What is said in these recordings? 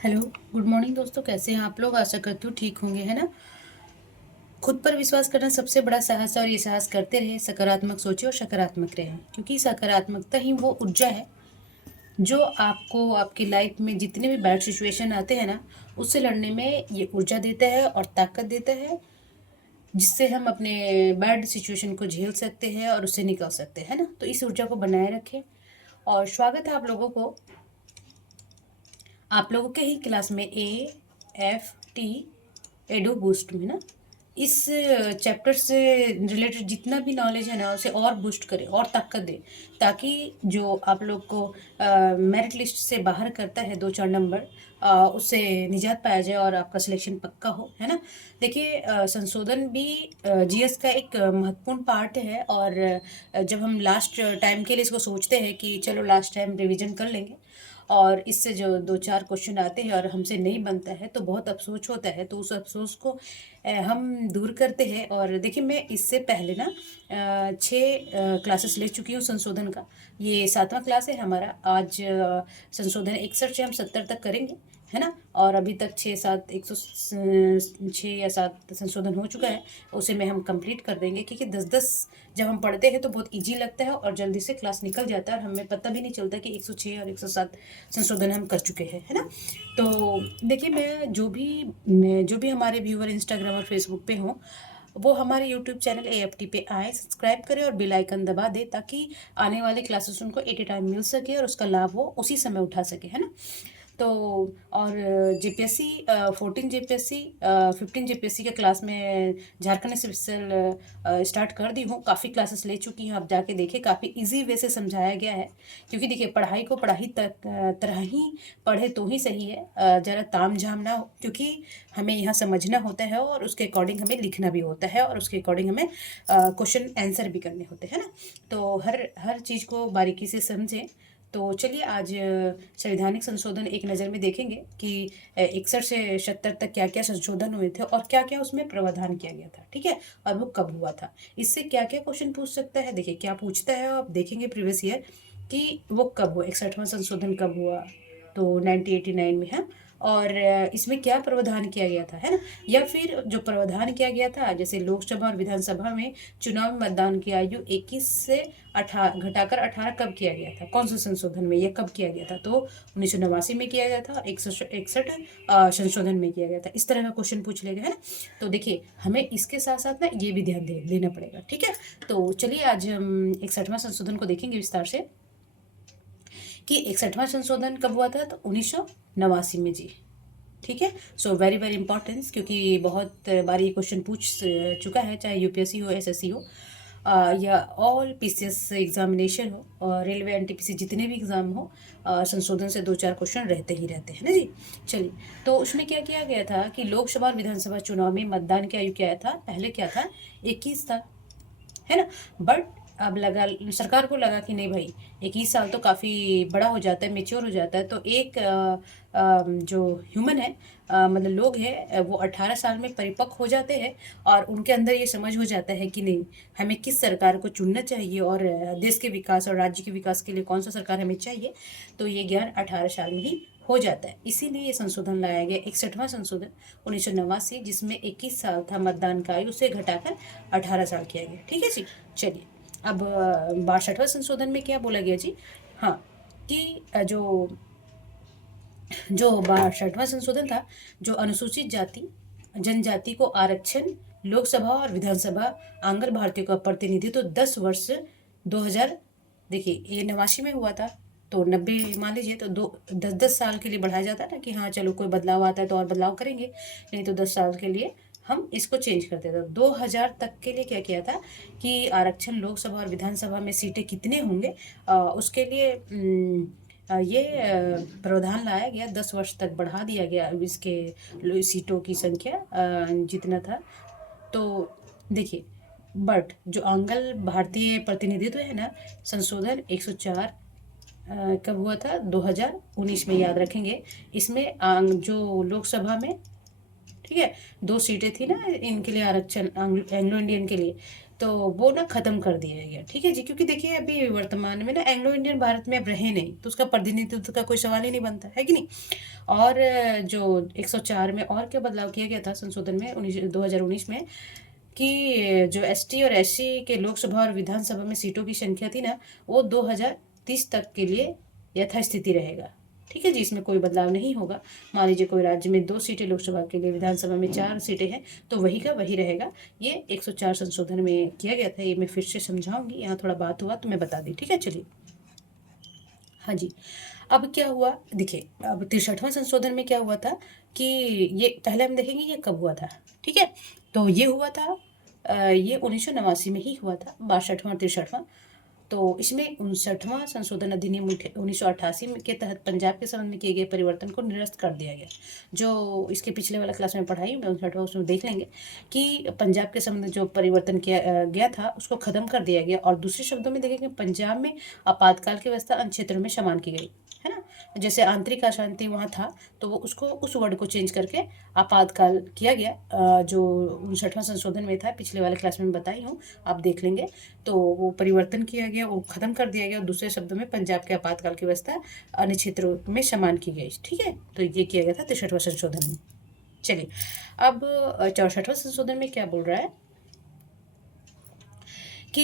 Hello, good morning दोस्तों। कैसे हैं आप लोग? आशा करती हूँ ठीक होंगे, है ना। खुद पर विश्वास करना सबसे बड़ा साहस है और ये साहस करते रहे। सकारात्मक सोचें और सकारात्मक रहें, क्योंकि सकारात्मकता ही वो ऊर्जा है जो आपको आपकी लाइफ में जितने भी बैड सिचुएशन आते हैं ना, उससे लड़ने में ये ऊर्जा देता है और ताकत देता है, जिससे हम अपने बैड सिचुएशन को झेल सकते हैं और उससे निकल सकते हैं, है ना। तो इस ऊर्जा को बनाए रखें। और स्वागत है आप लोगों के ही क्लास में AFT एडो बूस्ट में ना। इस चैप्टर से रिलेटेड जितना भी नॉलेज है ना, उसे और बूस्ट करे और ताकत दे, ताकि जो आप लोग को मेरिट लिस्ट से बाहर करता है 2-4 नंबर, उससे निजात पाया जाए और आपका सिलेक्शन पक्का हो, है ना। देखिए, संशोधन भी GS का एक महत्वपूर्ण पार्ट है। और जब हम लास्ट टाइम के लिए इसको सोचते हैं कि चलो लास्ट टाइम रिवीजन कर लेंगे, और इससे जो 2-4 क्वेश्चन आते हैं और हमसे नहीं बनता है, तो बहुत अफसोस होता है। तो उस अफसोस को हम दूर करते हैं। और देखिए, मैं इससे पहले ना 6 क्लासेस ले चुकी हूँ संशोधन का। ये 7वां क्लास है हमारा। आज संशोधन 61 से हम 70 तक करेंगे, है ना। और अभी तक 6-7 106 या 7 संशोधन हो चुका है। उसे में हम कंप्लीट कर देंगे, क्योंकि 10-10 जब हम पढ़ते हैं तो बहुत इजी लगता है और जल्दी से क्लास निकल जाता है और हमें पता भी नहीं चलता कि 106 और 107 संशोधन हम कर चुके हैं, है ना। तो देखिए, मैं जो भी हमारे व्यूअर इंस्टाग्राम और फेसबुक पे हों, वो हमारे यूट्यूब चैनल AFT पे आए, सब्सक्राइब करें और बेल आइकन दबा दे, ताकि आने वाले क्लासेस उनको एट ए टाइम मिल सके और उसका लाभ वो उसी समय उठा सके, है ना। तो और JPSC 14 JPSC 15 JPSC के क्लास में झारखंड स्पेशल स्टार्ट कर दी हूँ। काफ़ी क्लासेस ले चुकी हूँ, आप जाके देखें। काफ़ी इजी वे से समझाया गया है, क्योंकि देखिए, पढ़ाई को पढ़ाई तक तरह ही पढ़े तो ही सही है। ज़रा ताम झाम ना हो, क्योंकि हमें यहाँ समझना होता है और उसके अकॉर्डिंग हमें लिखना भी होता है और उसके अकॉर्डिंग हमें क्वेश्चन आंसर भी करने होते हैं ना। तो हर हर चीज़ को बारीकी से समझें। तो चलिए, आज संवैधानिक संशोधन एक नज़र में देखेंगे कि 61 से 70 तक क्या क्या संशोधन हुए थे और क्या क्या उसमें प्रावधान किया गया था, ठीक है। और वो कब हुआ था, इससे क्या क्या क्वेश्चन पूछ सकता है। देखिए क्या पूछता है, आप देखेंगे प्रीवियस ईयर कि वो कब हुआ, 61वां संशोधन कब हुआ। तो 1989 में है। और इसमें क्या प्रावधान किया गया था, है ना। या फिर जो प्रावधान किया गया था, जैसे लोकसभा और विधानसभा में चुनाव में मतदान की आयु 21 से 18 घटाकर 18 कब किया गया था, कौन से संशोधन में, यह कब किया गया था। तो 1989 में किया गया था, 161 संशोधन में किया गया था। इस तरह का क्वेश्चन पूछ लेगा, है ना। तो देखिए, हमें इसके साथ साथ ना ये भी ध्यान देना पड़ेगा, ठीक है। तो चलिए, आज हम 61वां संशोधन को देखेंगे विस्तार से कि 61वां संशोधन कब हुआ था। तो 1989 में जी, ठीक है। सो वेरी वेरी इंपॉर्टेंस, क्योंकि बहुत बार ये क्वेश्चन पूछ चुका है, चाहे UPSC हो, SSC हो, या ऑल PCS एग्जामिनेशन हो, और रेलवे NTPC जितने भी एग्ज़ाम हो, संशोधन से 2-4 क्वेश्चन रहते ही रहते हैं ना जी। चलिए, तो उसमें क्या किया गया था कि लोकसभा और विधानसभा चुनाव में मतदान की आयु क्या था, पहले क्या था, 21 था, है ना। बट अब लगा, सरकार को लगा कि नहीं भाई, 21 साल तो काफ़ी बड़ा हो जाता है, मेच्योर हो जाता है। तो एक जो ह्यूमन है, मतलब लोग हैं, वो 18 साल में परिपक्व हो जाते हैं और उनके अंदर ये समझ हो जाता है कि नहीं, हमें किस सरकार को चुनना चाहिए और देश के विकास और राज्य के विकास के लिए कौन सा सरकार हमें चाहिए। तो ये ज्ञान 18 साल में ही हो जाता है। इसीलिए ये संशोधन लाया गया, 61वां संशोधन 1989, जिसमें 21 साल था मतदान का आयु, उसे घटाकर 18 साल किया गया, ठीक है जी। चलिए, अब 62वां संशोधन में क्या बोला गया जी। हाँ, कि जो जो 62वां संशोधन था, जो अनुसूचित जाति जनजाति को आरक्षण लोकसभा और विधानसभा आंगर भारतीयों का प्रतिनिधित्व 10 वर्ष 2000, देखिए ये 89 में हुआ था, तो 90 मान लीजिए, तो 10-10 साल के लिए बढ़ाया जाता है ना, कि हाँ चलो कोई बदलाव आता है तो और बदलाव करेंगे, नहीं तो 10 साल के लिए हम इसको चेंज करते थे। 2000 तक के लिए क्या किया था कि आरक्षण लोकसभा और विधानसभा में सीटें कितने होंगे, उसके लिए ये प्रावधान लाया गया, 10 वर्ष तक बढ़ा दिया गया इसके सीटों की संख्या जितना था। तो देखिए, बट जो आंगल भारतीय प्रतिनिधित्व है ना, संशोधन 104 कब हुआ था, 2019 में, याद रखेंगे। इसमें जो लोकसभा में, ठीक है, 2 सीटें थी ना इनके लिए, आरक्षण एंग्लो इंडियन के लिए, तो वो ना ख़त्म कर दिया गया, ठीक है जी। क्योंकि देखिए अभी वर्तमान में ना एंग्लो इंडियन भारत में अब रहे नहीं, तो उसका प्रतिनिधित्व का कोई सवाल ही नहीं बनता है कि नहीं। और जो 104 में और क्या बदलाव किया गया था संशोधन में 2019 में, कि जो एसटी और एससी के लोकसभा और विधानसभा में सीटों की संख्या थी ना, वो 2030 तक के लिए यथास्थिति रहेगा, ठीक है जी। इसमें कोई बदलाव नहीं होगा। मान लीजिए कोई राज्य में 2 सीटें लोकसभा के लिए, विधानसभा में 4 सीटें हैं, तो वही का वही रहेगा। ये 104 संशोधन में किया गया था। ये मैं फिर से समझाऊंगी, यहाँ थोड़ा बात हुआ तो मैं बता दी, ठीक है। चलिए, हाँ जी। अब क्या हुआ, देखिए अब 63वां संशोधन में क्या हुआ था कि ये पहले हम देखेंगे ये कब हुआ था, ठीक है। तो ये हुआ था ये 1989 में ही हुआ था, 62वां और 63वां। तो इसमें 59वां संशोधन अधिनियम 1988 के तहत पंजाब के संबंध में किए गए परिवर्तन को निरस्त कर दिया गया। जो इसके पिछले वाला क्लास में पढ़ाई मैं 59वां, उसमें देख लेंगे कि पंजाब के संबंध में जो परिवर्तन किया गया था उसको खत्म कर दिया गया। और दूसरे शब्दों में देखेंगे पंजाब में आपातकाल की व्यवस्था अन्य क्षेत्रों में समान की गई, है ना। जैसे आंतरिक अशांति वहाँ था, तो वो उसको उस वर्ड को चेंज करके आपातकाल किया गया, जो 59वां संशोधन में था, पिछले वाले क्लास में बताई हूँ, आप देख लेंगे। तो वो परिवर्तन किया गया, वो खत्म कर दिया गया। और दूसरे शब्दों में पंजाब के आपातकाल की व्यवस्था अन्य क्षेत्रों में समान की गई, ठीक है। तो ये किया गया था 63वां संशोधन में। चलिए, अब 64वां संशोधन में क्या बोल रहा है कि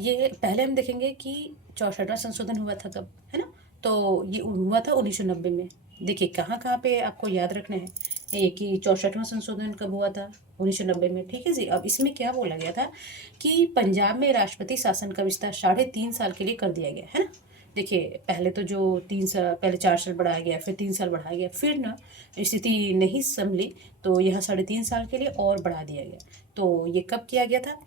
ये पहले हम देखेंगे कि 64वां संशोधन हुआ था कब, है ना। तो ये हुआ था 1990 में। देखिए कहाँ कहाँ पे आपको याद रखना है ये कि 64वां संशोधन कब हुआ था, 1990 में, ठीक है जी। अब इसमें क्या बोला गया था कि पंजाब में राष्ट्रपति शासन का विस्तार 3.5 साल के लिए कर दिया गया, है ना। देखिए पहले तो जो 3 साल, पहले 4 साल बढ़ाया गया, फिर 3 साल बढ़ाया गया, फिर ना स्थिति नहीं संभली तो यहाँ 3.5 साल के लिए और बढ़ा दिया गया। तो ये कब किया गया था,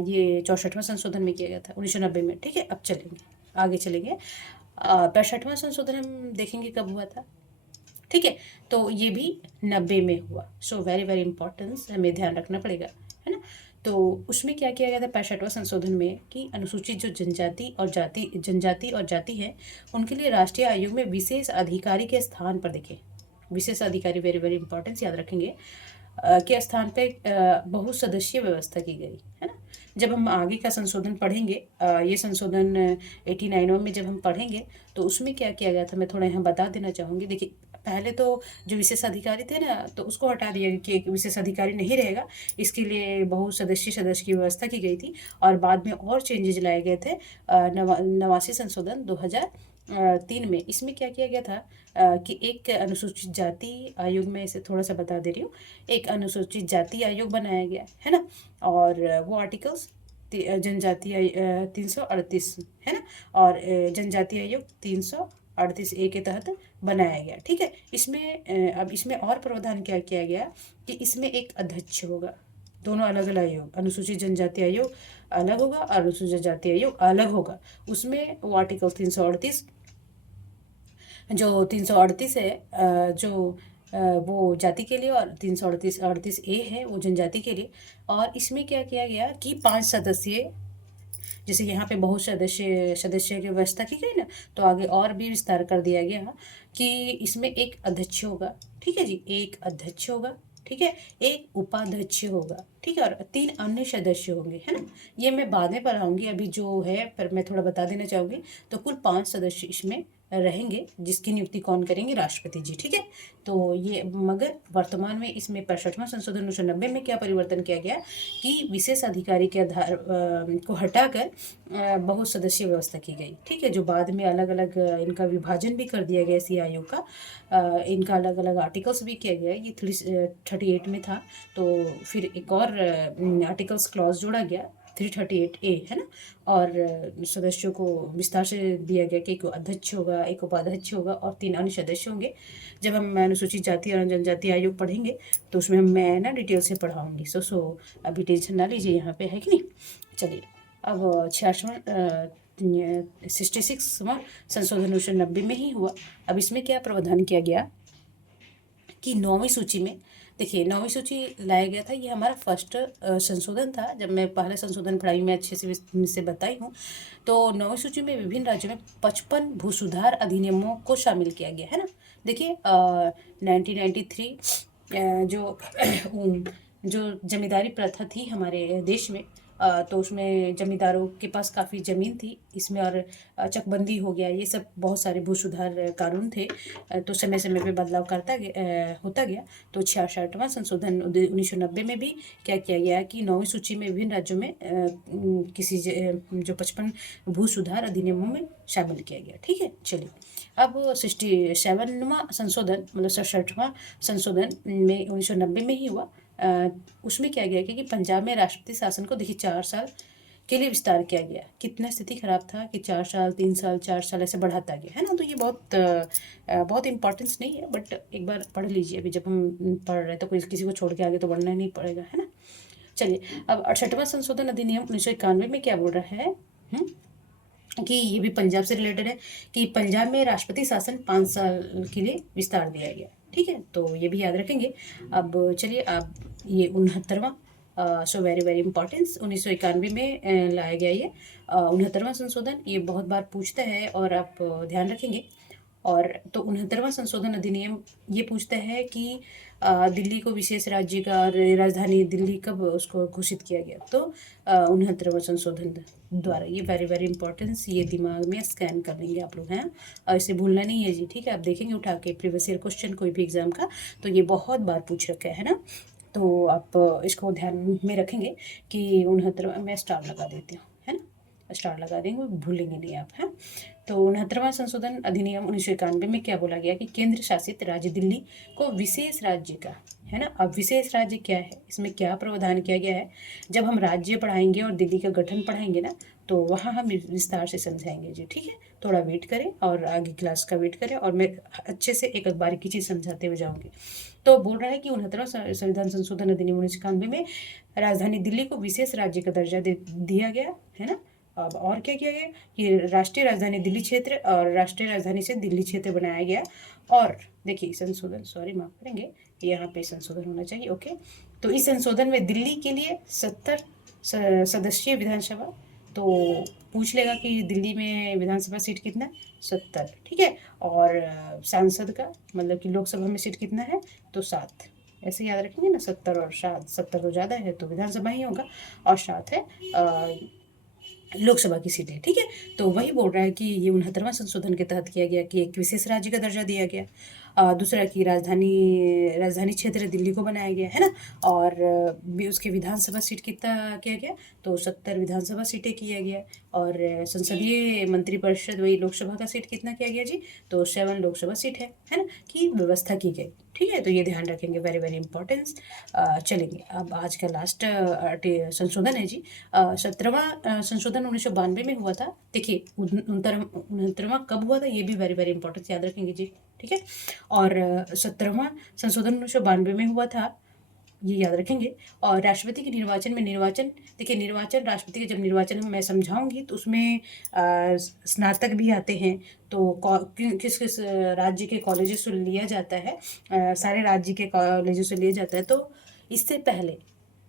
ये 64वां संशोधन में किया गया था 1990 में, ठीक है। अब चलेंगे आगे चलेंगे, 65वां संशोधन हम देखेंगे कब हुआ था, ठीक है। तो ये भी 90 में हुआ। सो वेरी वेरी इंपॉर्टेंस, हमें ध्यान रखना पड़ेगा, है ना। तो उसमें क्या किया गया था 65वां संशोधन में कि अनुसूचित जो जनजाति और जाति है उनके लिए राष्ट्रीय आयोग में विशेष अधिकारी के स्थान पर, देखें विशेष अधिकारी, वेरी वेरी इंपॉर्टेंस याद रखेंगे, के स्थान पे बहुसदस्यीय व्यवस्था की गई, है ना। जब हम आगे का संशोधन पढ़ेंगे, ये संशोधन 89 में जब हम पढ़ेंगे तो उसमें क्या किया गया था मैं थोड़ा यहाँ बता देना चाहूँगी। देखिए पहले तो जो विशेष अधिकारी थे ना, तो उसको हटा दिया कि एक विशेष अधिकारी नहीं रहेगा, इसके लिए बहुसदस्यीय सदस्य की व्यवस्था की गई थी। और बाद में और चेंजेज लाए गए थे 89 संशोधन 2003 में। इसमें क्या किया गया था कि एक अनुसूचित जाति आयोग में, इसे थोड़ा सा बता दे रही हूँ, एक अनुसूचित जाति आयोग बनाया गया, है ना। और वो आर्टिकल्स जनजाति 338, है ना, और जनजाति आयोग 338A के तहत बनाया गया, ठीक है। इसमें अब इसमें और प्रावधान क्या किया गया कि इसमें एक अध्यक्ष होगा, दोनों अलग अलग आयोग, अनुसूचित जनजाति आयोग अलग होगा और अनुसूचित जाति आयोग अलग होगा। उसमें वो आर्टिकल 338, जो 338 है जो वो जाति के लिए, और 338A है वो जनजाति के लिए। और इसमें क्या किया गया कि 5 सदस्यीय, जैसे यहाँ पे बहुत सदस्य की व्यवस्था की गई ना, तो आगे और भी विस्तार कर दिया गया कि इसमें एक अध्यक्ष होगा, ठीक है जी, एक अध्यक्ष होगा, ठीक है, एक उपाध्यक्ष होगा, ठीक है, और 3 अन्य सदस्य होंगे, है ना। ये मैं बाद में पढ़ाऊंगी, अभी जो है पर मैं थोड़ा बता देना चाहूँगी। तो कुल 5 सदस्य इसमें रहेंगे, जिसकी नियुक्ति कौन करेंगे, राष्ट्रपति जी, ठीक है। तो ये मगर वर्तमान में इसमें 65वां संशोधन 1990 में क्या परिवर्तन किया गया कि विशेष अधिकारी के आधार को हटाकर बहुसदस्यीय व्यवस्था की गई, ठीक है। जो बाद में अलग अलग इनका विभाजन भी कर दिया गया इसी आयोग का, इनका अलग अलग आर्टिकल्स भी किया गया। ये 338 में था, तो फिर एक और आर्टिकल्स क्लॉज जोड़ा गया 338A, है ना। और सदस्यों को विस्तार से दिया गया कि एक अध्यक्ष होगा, एक उपाध्यक्ष होगा और 3 अन्य सदस्य होंगे। जब हम अनुसूचित जाति और जनजाति आयोग पढ़ेंगे तो उसमें मैं ना डिटेल से पढ़ाऊँगी। सो अभी टेंशन ना लीजिए, यहाँ पे है कि नहीं। चलिए, अब 66वां संशोधन 1990 में ही हुआ। अब इसमें क्या प्रावधान किया गया कि 9वीं सूची में, देखिए 9वीं सूची लाया गया था, ये हमारा फर्स्ट संशोधन था। जब मैं पहले संशोधन पढ़ाई में अच्छे से बताई हूँ, तो 9वीं सूची में विभिन्न राज्यों में 55 भू सुधार अधिनियमों को शामिल किया गया, है ना। देखिए 1993 जो जो जमींदारी प्रथा थी हमारे देश में, तो उसमें जमींदारों के पास काफ़ी ज़मीन थी इसमें, और चकबंदी हो गया, ये सब बहुत सारे भू सुधार कानून थे। तो समय समय पे बदलाव होता गया। तो 66वां संशोधन 1990 में भी क्या किया गया कि 9वीं सूची में विभिन्न राज्यों में जो 55 भू सुधार अधिनियमों में शामिल किया गया। ठीक है, चलिए अब 67वां संशोधन मतलब 67वां संशोधन में 1990 में ही हुआ। उसमें क्या गया कि पंजाब में राष्ट्रपति शासन को देखिए 4 साल के लिए विस्तार किया गया। कितना स्थिति खराब था कि 4 साल 3 साल 4 साल ऐसे बढ़ाता गया, है ना। तो ये बहुत इंपॉर्टेंस नहीं है, बट एक बार पढ़ लीजिए। अभी जब हम पढ़ रहे हैं तो कोई किसी को छोड़ के आगे तो बढ़ना ही नहीं पड़ेगा, है ना। चलिए अब 68वां संशोधन अधिनियम 1991 में क्या बोल रहा है कि ये भी पंजाब से रिलेटेड है कि पंजाब में राष्ट्रपति शासन 5 साल के लिए विस्तार दिया गया। ठीक है, तो ये भी याद रखेंगे। अब चलिए अब ये 69वां सो वेरी वेरी इंपॉर्टेंस 1991 में लाया गया ये 69वां संशोधन। ये बहुत बार पूछता है और आप ध्यान रखेंगे। और तो 69वां संशोधन अधिनियम ये पूछता है कि दिल्ली को विशेष राज्य का राजधानी दिल्ली कब उसको घोषित किया गया। तो 69वां संशोधन द्वारा, ये वेरी वेरी इंपॉर्टेंस, ये दिमाग में स्कैन कर लेंगे आप लोग, हैं। और इसे भूलना नहीं है जी, ठीक है। आप देखेंगे उठा के प्रीवियस ईयर क्वेश्चन कोई भी एग्जाम का, तो ये बहुत बार पूछ रखा है ना। तो आप इसको ध्यान में रखेंगे कि 69वां, मैं स्टार लगा देती हूँ, है ना, स्टार लगा देंगे, भूलेंगे नहीं आप, हैं। तो 69वां संशोधन अधिनियम 1991 में क्या बोला गया कि केंद्र शासित राज्य दिल्ली को विशेष राज्य का, है ना। अब विशेष राज्य क्या है, इसमें क्या प्रावधान किया गया है, जब हम राज्य पढ़ाएंगे और दिल्ली का गठन पढ़ाएंगे ना, तो वहाँ हम विस्तार से समझाएंगे जी, ठीक है। थोड़ा वेट करें और आगे क्लास का वेट करें, और मैं अच्छे से एक बारीकी चीज़ समझाते हुए जाऊँगी। तो बोल रहा है कि 69वां संविधान संशोधन अधिनियम 1991 में राजधानी दिल्ली को विशेष राज्य का दर्जा दिया गया, है ना। अब और क्या किया गया कि राष्ट्रीय राजधानी दिल्ली क्षेत्र और राष्ट्रीय राजधानी से दिल्ली क्षेत्र बनाया गया। और देखिए संशोधन, सॉरी माफ करेंगे, यहाँ पे संशोधन होना चाहिए, ओके। तो इस संशोधन में दिल्ली के लिए 70 सदस्यीय विधानसभा, तो पूछ लेगा कि दिल्ली में विधानसभा सीट कितना है, 70, ठीक है। और सांसद का मतलब कि लोकसभा में सीट कितना है, तो 7, ऐसे याद रखेंगे ना, 70 और 7, 70 तो ज़्यादा है तो विधानसभा ही होगा, और 7 है लोकसभा की सीटें, ठीक है। तो वही बोल रहा है कि ये 69वां संशोधन के तहत किया गया कि एक विशेष राज्य का दर्जा दिया गया। दूसरा कि राजधानी क्षेत्र दिल्ली को बनाया गया, है ना। और उसके विधानसभा सीट कितना किया गया, तो 70 विधानसभा सीटें किया गया। और संसदीय मंत्रिपरिषद वही लोकसभा का सीट कितना किया गया जी, तो 7 लोकसभा सीट है ना, की व्यवस्था की गई, ठीक है। तो ये ध्यान रखेंगे, वेरी वेरी इंपॉर्टेंस। चलेंगे अब आज का लास्ट संशोधन है जी, 17वां संशोधन 1992 में हुआ था। देखिए 69वां कब हुआ था, ये भी वेरी वेरी इंपॉर्टेंस याद रखेंगे जी, ठीक है। और 17वां संशोधन 1992 में हुआ था, ये याद रखेंगे। और राष्ट्रपति के निर्वाचन में देखिए निर्वाचन, राष्ट्रपति के जब निर्वाचन मैं समझाऊंगी तो उसमें स्नातक भी आते हैं। तो किस किस राज्य के कॉलेजेस से लिया जाता है, सारे राज्य के कॉलेजों से लिया जाता है। तो इससे पहले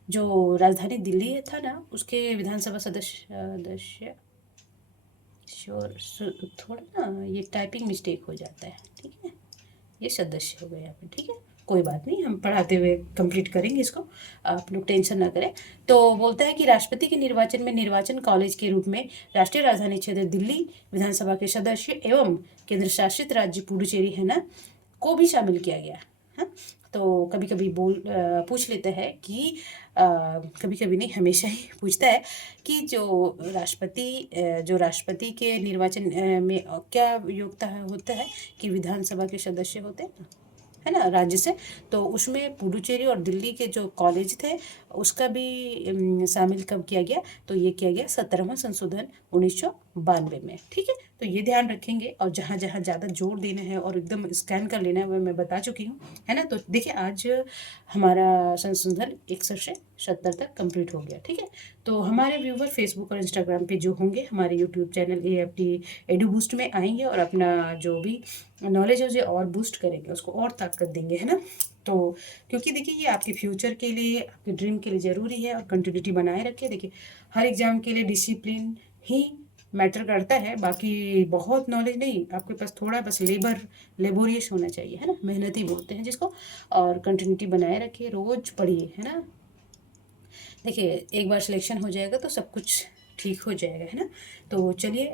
जो राजधानी दिल्ली था ना, उसके विधानसभा सदस्य श्योर, थोड़ा ना ये टाइपिंग मिस्टेक हो जाता है, ठीक है। ये सदस्य हो गए यहाँ पे, ठीक है, कोई बात नहीं, हम पढ़ाते हुए कंप्लीट करेंगे इसको, आप लोग टेंशन ना करें। तो बोलता है कि राष्ट्रपति के निर्वाचन में निर्वाचन कॉलेज के रूप में राष्ट्रीय राजधानी क्षेत्र दिल्ली विधानसभा के सदस्य एवं केंद्र शासित राज्य पुडुचेरी, है ना, को भी शामिल किया गया है। तो कभी कभी पूछ लेता है कि कभी कभी नहीं, हमेशा ही पूछता है कि जो राष्ट्रपति के निर्वाचन में क्या योग्यता होता है कि विधानसभा के सदस्य होते हैं, है ना, राज्य से। तो उसमें पुडुचेरी और दिल्ली के जो कॉलेज थे उसका भी शामिल कब किया गया, तो ये किया गया 17वां संशोधन 1992 में, ठीक है। तो ये ध्यान रखेंगे, और जहाँ जहाँ ज़्यादा जोर देना है और एकदम स्कैन कर लेना है वो मैं बता चुकी हूँ, है ना। तो देखिए आज हमारा संशोधन 61 से 70 तक कंप्लीट हो गया, ठीक है। तो हमारे व्यूवर फेसबुक और इंस्टाग्राम पे जो होंगे हमारे YouTube channel AFT edu boost में आएंगे और अपना जो भी नॉलेज है उसे और बूस्ट करेंगे, उसको और ताकत देंगे, है ना। तो क्योंकि देखिए ये आपके फ्यूचर के लिए, आपके ड्रीम के लिए ज़रूरी है, और कंटिन्यूटी बनाए रखें। देखिए हर एग्ज़ाम के लिए डिसिप्लिन ही मैटर करता है, बाकी बहुत नॉलेज नहीं, आपके पास थोड़ा बस लेबोरियस होना चाहिए, है ना, मेहनती बोलते हैं जिसको। और कंटिन्यूटी बनाए रखिए, रोज़ पढ़िए, है ना। देखिए एक बार सिलेक्शन हो जाएगा तो सब कुछ ठीक हो जाएगा, है ना। तो चलिए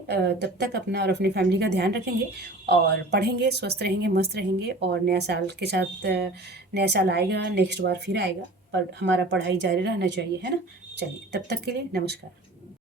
तब तक अपना और अपनी फैमिली का ध्यान रखेंगे और पढ़ेंगे, स्वस्थ रहेंगे, मस्त रहेंगे, और नया साल के साथ नया साल आएगा, नेक्स्ट बार फिर आएगा, पर हमारा पढ़ाई जारी रहना चाहिए, है ना। चलिए तब तक के लिए नमस्कार।